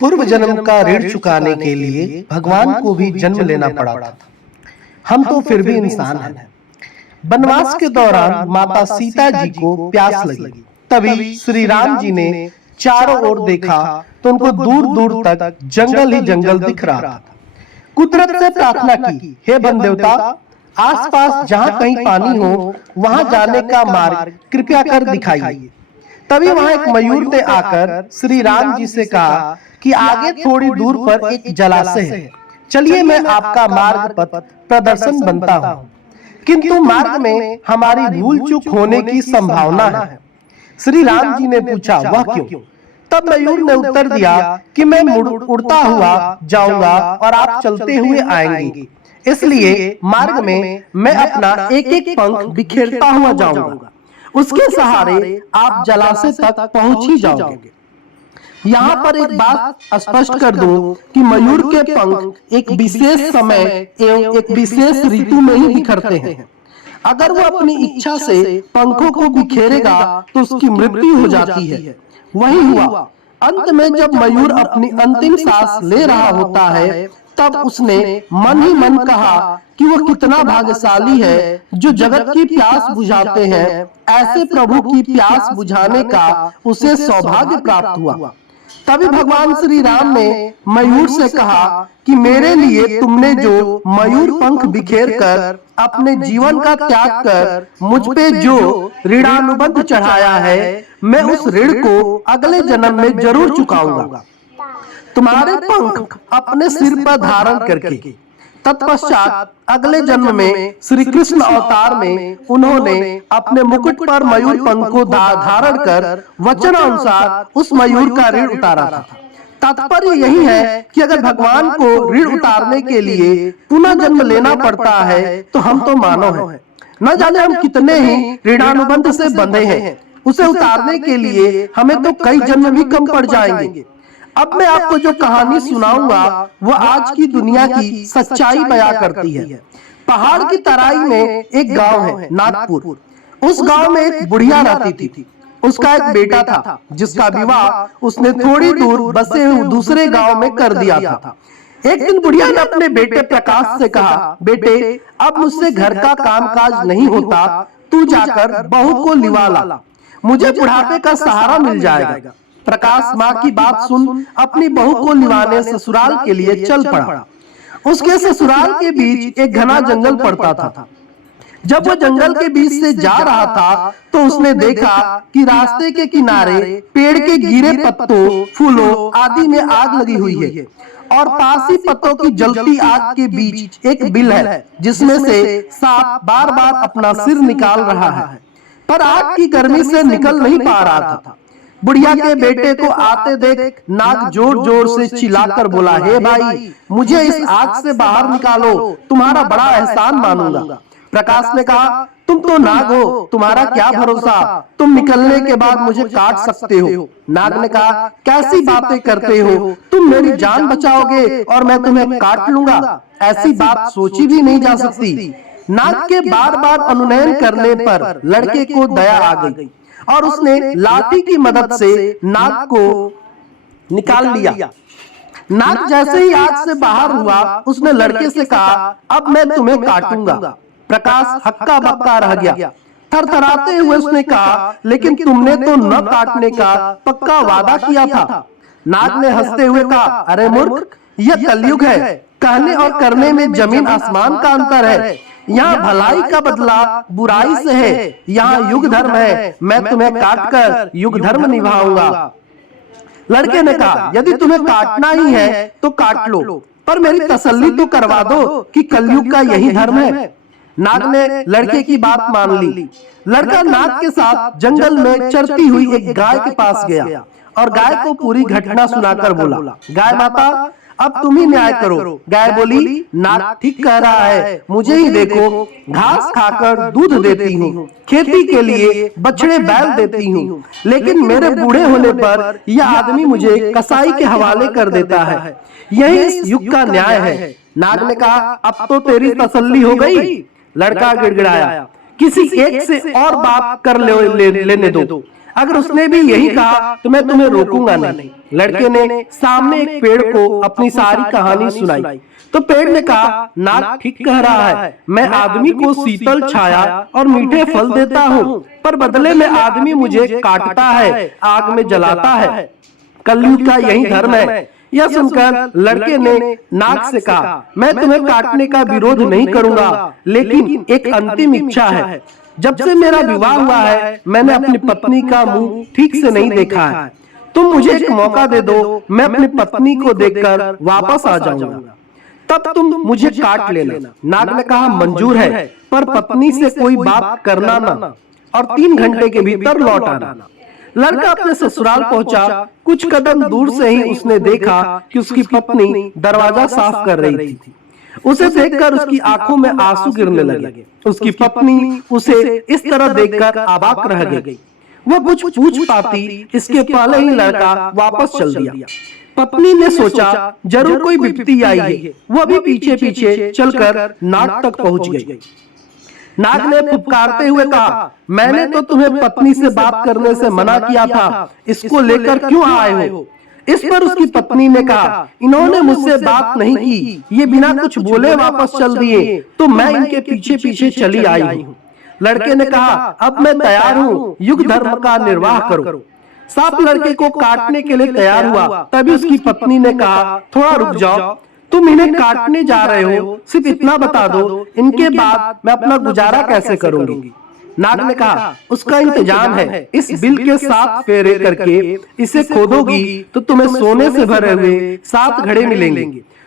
पूर्व जन्म का ऋण चुकाने के लिए भगवान को भी जन्म लेना पड़ा था। हम तो फिर भी इंसान हैं। वनवास के दौरान माता सीता जी को प्यास लगी। तभी श्री राम जी ने चारों ओर देखा तो उनको दूर दूर तक जंगल ही जंगल दिख रहा था। कुदरत से प्रार्थना की, हे वन देवता, आसपास जहां कहीं पानी हो वहां जाने का मार्ग कृपया कर दिखाइए। तभी वहां एक मयूर ने आकर श्री राम जी से कहा कि आगे थोड़ी दूर पर एक जलाशय है, चलिए मैं आपका मार्ग पथ प्रदर्शन बनता हूँ, किंतु मार्ग में हमारी भूल चूक होने की संभावना है। श्री राम जी ने पूछा, वह क्यों? तब मयूर ने उत्तर दिया कि मैं उड़ता हुआ जाऊंगा और आप चलते हुए आएंगे, इसलिए मार्ग में मैं अपना एक एक पंख बिखेरता हुआ जाऊंगा। उसके सहारे आप जलाशय तक पहुंच ही जाओगे। यहाँ पर एक बात स्पष्ट कर दूं कि मयूर के पंख एक विशेष समय एवं एक विशेष ऋतु में ही बिखरते हैं। अगर वो अपनी इच्छा से पंखों को बिखेरेगा तो उसकी मृत्यु हो जाती है। वही हुआ। अंत में जब मयूर अपनी अंतिम सांस ले रहा होता है तब उसने मन ही मन कहा कि वो कितना भाग्यशाली है जो जगत की प्यास बुझाते हैं। ऐसे प्रभु की प्यास बुझाने का उसे सौभाग्य प्राप्त हुआ। तभी भगवान श्री राम ने मयूर से कहा कि मेरे लिए तुमने जो मयूर पंख बिखेर कर अपने जीवन का त्याग कर मुझ पे जो ऋणानुबंध चढ़ाया है, मैं उस ऋण को अगले जन्म में जरूर चुकाऊंगा। तुम्हारे पंख अपने सिर पर धारण करके तत्पश्चात अगले जन्म में श्री कृष्ण अवतार में उन्होंने अपने मुकुट पर मयूर पंख को धारण कर वचनानुसार उस मयूर का ऋण उतारा था। तात्पर्य यही है कि अगर भगवान को ऋण उतारने के लिए पुनः जन्म लेना पड़ता है तो हम तो मानव हैं। न जाने हम कितने ही ऋणानुबंध से बंधे हैं। उसे उतारने के लिए हमें तो कई जन्म भी कम पड़ जाएंगे। अब मैं आपको जो कहानी सुनाऊंगा वो आज की दुनिया की सच्चाई बयां करती है। पहाड़ की तराई में एक गांव है, नागपुर। उस गांव में एक बुढ़िया रहती थी। उसका एक बेटा था जिसका विवाह उसने थोड़ी दूर बसे हुए दूसरे गांव में कर दिया था। एक दिन बुढ़िया ने अपने बेटे प्रकाश से कहा, बेटे अब मुझसे घर का कामकाज नहीं होता, तू जाकर बहू को लिवा ला, मुझे बुढ़ापे का सहारा मिल जाएगा। प्रकाश माँ की बात सुन अपनी बहू को लिवाने ससुराल के लिए चल पड़ा। उसके ससुराल के बीच एक घना जंगल पड़ता था। जब वो जंगल के बीच से जा रहा था तो उसने देखा कि रास्ते के किनारे पेड़ के गिरे पत्तों, फूलों आदि में आग लगी हुई है और पास ही पत्तों की जलती आग के बीच एक बिल है जिसमें से सांप बार बार अपना सिर निकाल रहा है, पर आग की गर्मी से निकल नहीं पा रहा था। बुढ़िया के बेटे को आते देख नाग जोर जोर से चिल्लाकर बोला, हे भाई, मुझे इस आग से बाहर निकालो, तुम्हारा बड़ा एहसान मानूंगा। प्रकाश ने कहा, तुम तो नाग हो, तुम्हारा क्या भरोसा, तुम निकलने के बाद मुझे काट सकते हो। नाग ने कहा, कैसी बातें करते हो, तुम मेरी जान बचाओगे और मैं तुम्हें काट लूंगा, ऐसी बात सोची भी नहीं जा सकती। नाग के बार बार अनुनयन करने पर लड़के को दया आ गई और उसने लाठी की मदद से नाग को निकाल लिया। नाग जैसे ही आग से बाहर हुआ उसने लड़के से कहा, अब मैं तुम्हें काटूंगा। प्रकाश हक्का बक्का रह गया। थरथराते हुए उसने कहा, लेकिन तुमने तो न काटने का पक्का वादा किया था। नाग ने हंसते हुए कहा, अरे मूर्ख, यह कलयुग है, कहने और करने में जमीन आसमान का अंतर है। यहाँ भलाई का बदला बुराई से है, यहाँ युग धर्म है, मैं तुम्हें काटकर युग धर्म निभाऊंगा। लड़के ने कहा, यदि तुम्हें काटना ही है तो काट लो, पर मेरी तसल्ली तो करवा दो कि कलयुग का यही धर्म है। नाग ने लड़के की बात मान ली। लड़का नाग के साथ जंगल में चरती हुई एक गाय के पास गया और गाय को पूरी घटना सुनाकर बोला, गाय माता, अब तुम ही न्याय करो। गाय बोली, नाग ठीक कह रहा है, मुझे ही देखो, घास खाकर दूध देती हूँ, खेती के लिए बछड़े बैल देती हूँ, लेकिन मेरे बूढ़े होने पर यह आदमी मुझे कसाई के हवाले कर देता है। यही इस युग का न्याय है। नाग ने कहा, अब तो तेरी तसल्ली हो गई। लड़का गिड़गिड़ाया, किसी एक से और बात कर लेने दो, अगर उसने भी यही कहा तो मैं तुम्हें रोकूंगा नहीं। लड़के ने सामने एक पेड़ को अपनी सारी कहानी सुनाई तो पेड़ ने कहा, नाग ठीक कह रहा है, मैं आदमी को शीतल छाया और मीठे फल देता हूँ, पर बदले में आदमी मुझे काटता है, आग में जलाता है। कलयुग का यही धर्म है। यह सुनकर लड़के ने नाग से कहा, मैं तुम्हें काटने का विरोध नहीं करूंगा, लेकिन एक अंतिम इच्छा है। जब से मेरा विवाह हुआ है मैंने अपनी पत्नी का मुंह ठीक से नहीं देखा है। तुम मुझे एक मौका दे दो, मैं अपनी पत्नी को देखकर वापस आ जाऊंगा, तब तुम मुझे काट लेना। नाग ने कहा, मंजूर है, पर पत्नी से कोई बात करना ना और 3 घंटे के भीतर लौट आना। लड़का अपने ससुराल पहुंचा। कुछ कदम दूर से ही उसने देखा कि उसकी पत्नी दरवाजा साफ कर रही थी। उसे देखकर उसकी आंखों में आंसू गिरने लगे। उसकी पत्नी उसे इस तरह देखकर अवाक रह गई। वह कुछ पूछ पाती इसके पहले ही लड़का वापस चल दिया। पत्नी ने सोचा जरूर कोई विपत्ति आई है। वह भी पीछे पीछे चलकर नाग तक पहुंच गई। नाग ने फुफकारते हुए कहा, मैंने तो तुम्हें पत्नी से बात करने से मना किया था, इसको लेकर क्यों आए हो? इस पर उसकी पत्नी ने कहा, इन्होंने मुझसे बात नहीं की, ये बिना कुछ बोले वापस चल दिए, तो मैं इनके पीछे पीछे चली आई हूँ। लड़के ने कहा, अब मैं तैयार हूँ, युग धर्म का निर्वाह करो। सांप लड़के को काटने के लिए तैयार हुआ। तभी उसकी पत्नी ने कहा, थोड़ा रुक जाओ, तुम इन्हें काटने जा रहे हो, सिर्फ इतना बता दो, इनके बाद मैं अपना गुजारा कैसे करूंगी? नाग ने कहा, उसका इंतजाम है। इस बिल के 7 फेरे करके इसे खोदोगी तो तुम्हें सोने से भरे हुए 7 घड़े मिलेंगे।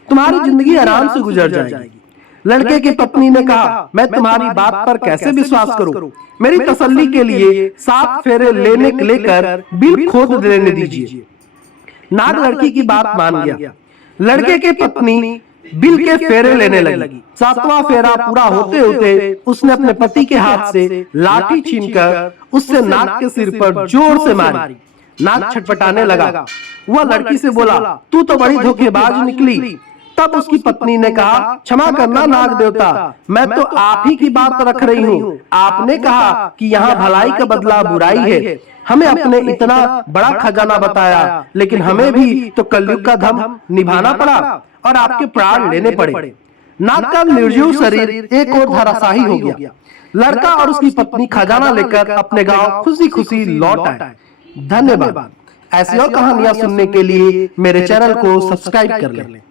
तुम्हारी जिंदगी आराम से गुजर जाएगी। लड़के की पत्नी ने कहा, मैं तुम्हारी बात पर कैसे विश्वास करूं? मेरी तसल्ली के लिए 7 फेरे लेकर बिल खोद देने दीजिए। नाग लड़की की बात मान गया। लड़के की पत्नी बिल के फेरे लेने लगी। 7वां फेरा पूरा होते होते उसने अपने पति के हाथ से लाठी छीनकर उससे नाग के सिर पर जोर से मारी। नाग छटपटाने लगा। वह लड़की से बोला, तू तो बड़ी धोखेबाज निकली। तब उसकी पत्नी ने कहा, क्षमा करना नाग देवता, मैं तो आप ही की बात रख रही हूँ। आपने कहा कि यहाँ भलाई का बदला बुराई है। हमें अपने इतना बड़ा खजाना बताया, लेकिन हमें भी तो कलयुग का धर्म निभाना पड़ा और आपके प्राण लेने पड़े। नाग का निर्जीव शरीर एक और धराशायी हो गया। लड़का और उसकी पत्नी खजाना लेकर अपने गांव खुशी खुशी लौट आए। धन्यवाद। ऐसी और कहानियां सुनने के लिए मेरे चैनल को सब्सक्राइब कर लें।